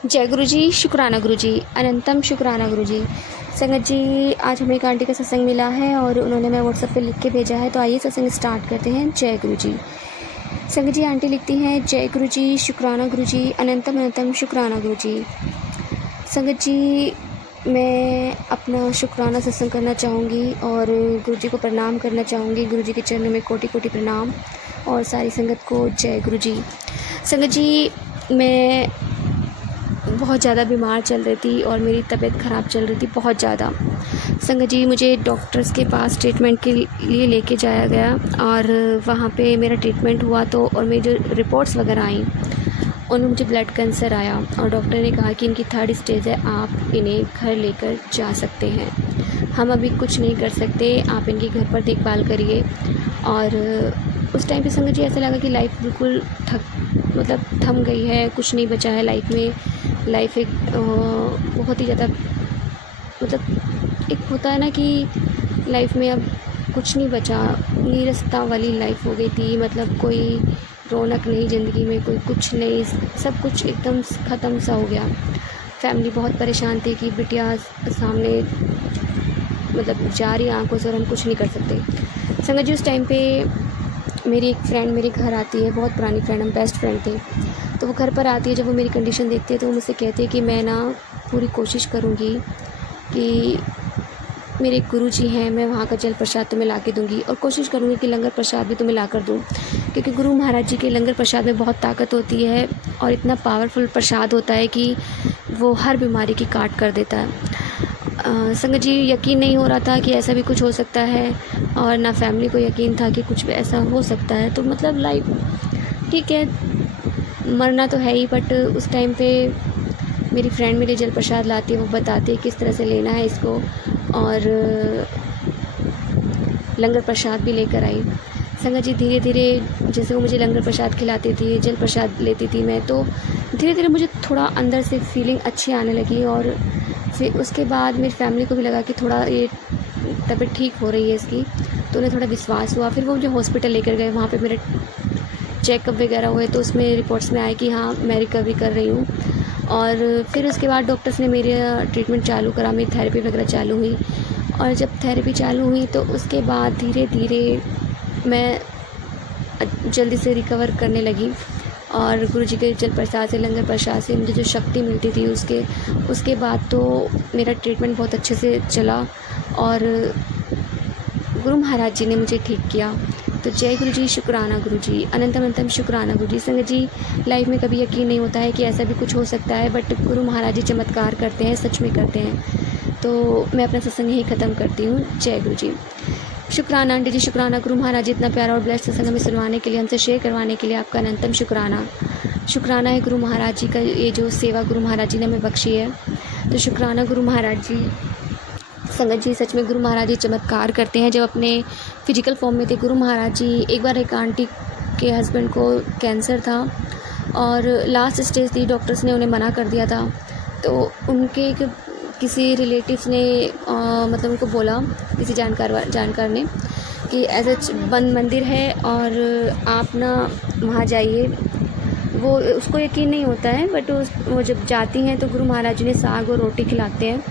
जय गुरु जी, शुक्राना गुरु जी, अनंतम शुक्राना गुरु जी। संगत जी, आज हमें एक आंटी का सत्संग मिला है और उन्होंने मैं व्हाट्सएप पे लिख के भेजा है, तो आइए सत्संग स्टार्ट करते हैं। जय गुरु जी। संगत जी, आंटी लिखती हैं, जय गुरु जी, शुक्राना गुरु जी, अनंतम अनंतम शुक्राना गुरु जी। संगत जी, मैं अपना शुक्राना सत्संग करना चाहूँगी और गुरु जी को प्रणाम करना चाहूँगी। गुरु जी के चरणों में कोटि कोटि प्रणाम और सारी संगत को जय गुरु जी। संगत जी, मैं बहुत ज़्यादा बीमार चल रही थी और मेरी तबीयत ख़राब चल रही थी बहुत ज़्यादा। संगत जी, मुझे डॉक्टर्स के पास ट्रीटमेंट के लिए लेके जाया गया और वहाँ पे मेरा ट्रीटमेंट हुआ तो और मेरी जो रिपोर्ट्स वगैरह आई उनमें मुझे ब्लड कैंसर आया और डॉक्टर ने कहा कि इनकी 3rd स्टेज है, आप इन्हें घर लेकर जा सकते हैं। हम अभी कुछ नहीं कर सकते, आप इनकी घर पर देखभाल करिए। और उस टाइम पे संगत जी ऐसा लगा कि लाइफ बिल्कुल थम गई है, कुछ नहीं बचा है लाइफ में। लाइफ एक बहुत ही ज़्यादा एक होता है ना कि लाइफ में अब कुछ नहीं बचा, नीरसता वाली लाइफ हो गई थी। कोई रौनक नहीं ज़िंदगी में, कोई कुछ नहीं, सब कुछ एकदम ख़त्म सा हो गया। फैमिली बहुत परेशान थी कि बिटिया सामने जा रही आंखों से और हम कुछ नहीं कर सकते। संगत जी, उस टाइम पे मेरी एक फ्रेंड मेरे घर आती है, बहुत पुरानी फ्रेंड, हम बेस्ट फ्रेंड थे। तो वो घर पर आती है, जब वो मेरी कंडीशन देखती है तो वो मुझसे कहती है कि मैं ना पूरी कोशिश करूँगी कि मेरे गुरुजी हैं, मैं वहाँ का जल प्रसाद तुम्हें ला के दूँगी और कोशिश करूँगी कि लंगर प्रसाद भी तुम्हें ला कर दूँ, क्योंकि गुरु महाराज जी के लंगर प्रसाद में बहुत ताकत होती है और इतना पावरफुल प्रसाद होता है कि वो हर बीमारी की काट कर देता है। संगत जी, यकीन नहीं हो रहा था कि ऐसा भी कुछ हो सकता है और ना फैमिली को यकीन था कि कुछ भी ऐसा हो सकता है। तो लाइफ ठीक है, मरना तो है ही, बट उस टाइम पे मेरी फ्रेंड मेरे जल प्रसाद लाती है, वो बताती है किस तरह से लेना है इसको और लंगर प्रसाद भी लेकर आई। संगत जी, धीरे धीरे जैसे वो मुझे लंगर प्रसाद खिलाती थी, जल प्रसाद लेती थी मैं, तो धीरे धीरे मुझे थोड़ा अंदर से फीलिंग अच्छी आने लगी और फिर उसके बाद मेरी फैमिली को भी लगा कि थोड़ा ये तबीयत ठीक हो रही है इसकी, तो उन्हें थोड़ा विश्वास हुआ। फिर वो मुझे हॉस्पिटल लेकर गए, वहाँ पे मेरे चेकअप वगैरह हुए तो उसमें रिपोर्ट्स में आए कि हाँ, मैं रिकवरी कर रही हूँ। और फिर उसके बाद डॉक्टर्स ने मेरा ट्रीटमेंट चालू करा, मेरी थेरेपी वगैरह चालू हुई और जब थेरेपी चालू हुई तो उसके बाद धीरे धीरे मैं जल्दी से रिकवर करने लगी और गुरुजी के जल प्रसाद से, लंगर प्रसाद से मुझे जो शक्ति मिलती थी उसके बाद तो मेरा ट्रीटमेंट बहुत अच्छे से चला और गुरु महाराज जी ने मुझे ठीक किया। तो जय गुरु जी, शुक्राना गुरु जी, अनंतम अनंतम शुक्राना गुरु जी। संगत जी, लाइफ में कभी यकीन नहीं होता है कि ऐसा भी कुछ हो सकता है, बट गुरु महाराज जी चमत्कार करते हैं, सच में करते हैं। तो मैं अपना सत्संग यही ख़त्म करती हूँ। जय गुरु जी। शुक्राना आंटी जी, शुक्राना गुरु महाराज जी, इतना प्यारा और ब्लेस्ड सत्संग हमें सुनवाने के लिए, हमसे शेयर करवाने के लिए आपका अनंतम शुक्राना। शुक्राना है गुरु महाराज जी का, ये जो सेवा गुरु महाराज जी ने हमें बख्शी है, तो शुक्राना गुरु महाराज जी। संगत जी, सच में गुरु महाराज जी चमत्कार करते हैं। जब अपने फिजिकल फॉर्म में थे गुरु महाराज जी, एक बार एक आंटी के हस्बैंड को कैंसर था और लास्ट स्टेज थी, डॉक्टर्स ने उन्हें मना कर दिया था। तो उनके किसी रिलेटिव्स ने उनको बोला, किसी जानकार ने कि ऐसा बंद मंदिर है और आप ना वहाँ जाइए। वो उसको यकीन नहीं होता है, बट वो जब जाती हैं तो गुरु महाराज जी ने साग और रोटी खिलाते हैं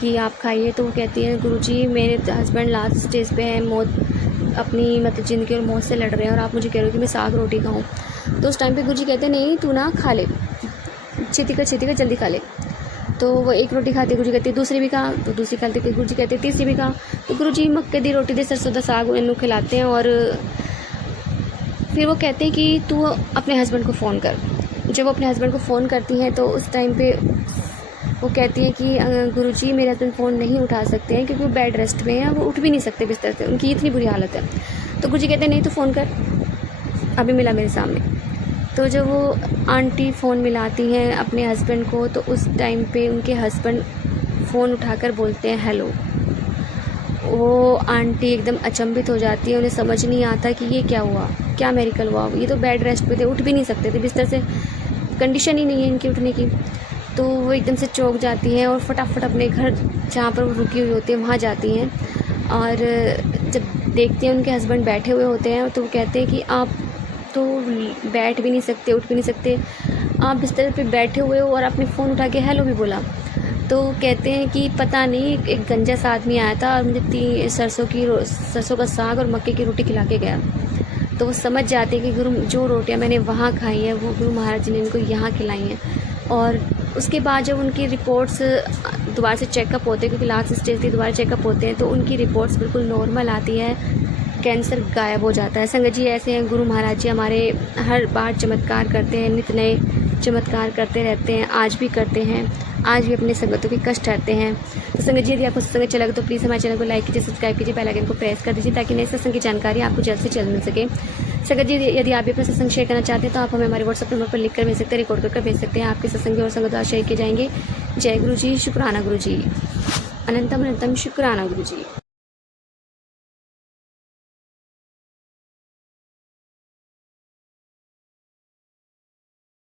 कि आप खाइए। तो वो कहती है, गुरुजी मेरे हस्बैंड लास्ट स्टेज पे हैं, मौत अपनी ज़िंदगी और मौत से लड़ रहे हैं और आप मुझे कह रहे हो कि मैं साग रोटी खाऊं। तो उस टाइम पे गुरुजी कहते हैं, नहीं तू ना खा ले, छेती का जल्दी खा ले। तो वो एक रोटी खाती, गुरुजी कहते दूसरी भी खा, तो दूसरी खाते, गुरुजी कहते तीसरी भी खा। तो गुरुजी मक्के दी रोटी दे सरसों दा साग इन्हों खिलाते हैं और फिर वो कहते हैं कि तू अपने हस्बैंड को फ़ोन कर। जब वो अपने हस्बैंड को फ़ोन करती हैं तो उस टाइम पे वो कहती हैं कि गुरुजी मेरे हस्बैंड फ़ोन नहीं उठा सकते हैं क्योंकि वो बेड रेस्ट में हैं, वो उठ भी नहीं सकते बिस्तर से, उनकी इतनी बुरी हालत है। तो गुरुजी कहते हैं, नहीं तो फ़ोन कर, अभी मिला मेरे सामने। तो जब वो आंटी फ़ोन मिलाती हैं अपने हस्बैंड को, तो उस टाइम पे उनके हस्बैंड फ़ोन उठाकर बोलते हैं हेलो। वो आंटी एकदम अचंभित हो जाती है, उन्हें समझ नहीं आता कि ये क्या हुआ, क्या मेरिकल हुआ। ये तो बेड रेस्ट पे थे, उठ भी नहीं सकते थे बिस्तर से, कंडीशन ही नहीं है इनकी उठने की। तो वो एकदम से चौंक जाती हैं और फटाफट अपने घर जहाँ पर वो रुकी हुई होती है वहाँ जाती हैं और जब देखती हैं उनके हस्बैंड बैठे हुए होते हैं तो वो कहते हैं कि आप तो बैठ भी नहीं सकते, उठ भी नहीं सकते, आप बिस्तर पे बैठे हुए हो और आपने फ़ोन उठा के हेलो भी बोला। तो कहते हैं कि पता नहीं एक गंजा सा आदमी आया था और मुझे सरसों का साग और मक्के की रोटी खिला के गया। तो वो समझ जाते हैं कि गुरु जो रोटियां मैंने वहाँ खाई हैं वो गुरु महाराज जी ने इनको यहाँ खिलाई हैं। और उसके बाद जब उनकी रिपोर्ट्स दोबारा से चेकअप होते हैं, क्योंकि लास्ट स्टेज थी, दोबारा चेकअप होते हैं, तो उनकी रिपोर्ट्स बिल्कुल नॉर्मल आती है, कैंसर गायब हो जाता है। संगत जी ऐसे हैं, गुरु महाराज जी हमारे हर बार चमत्कार करते हैं, नित नए चमत्कार करते रहते हैं, आज भी करते हैं, आज भी अपने संगतों के कष्ट हरते हैं। तो संगत जी यदि आपको सत्संग अच्छा लगे तो प्लीज़ हमारे चैनल को लाइक कीजिए, सब्सक्राइब कीजिए, बेल आइकन को प्रेस कर दीजिए ताकि नए सत्संग की जानकारी आपको जल्द से जल्द मिल सके। संगत जी यदि आप भी अपना सत्संग शेयर करना चाहते हैं तो आप हमें हमारे व्हाट्सएप नंबर पर लिख कर भेज सकते हैं, रिकॉर्ड कर भेज सकते हैं। आपके सत्संग और संगत शेयर किए जाएंगे। जय गुरु जी, शुक्राना गुरु जी, अनंतम अनंतम शुक्राना गुरु जी।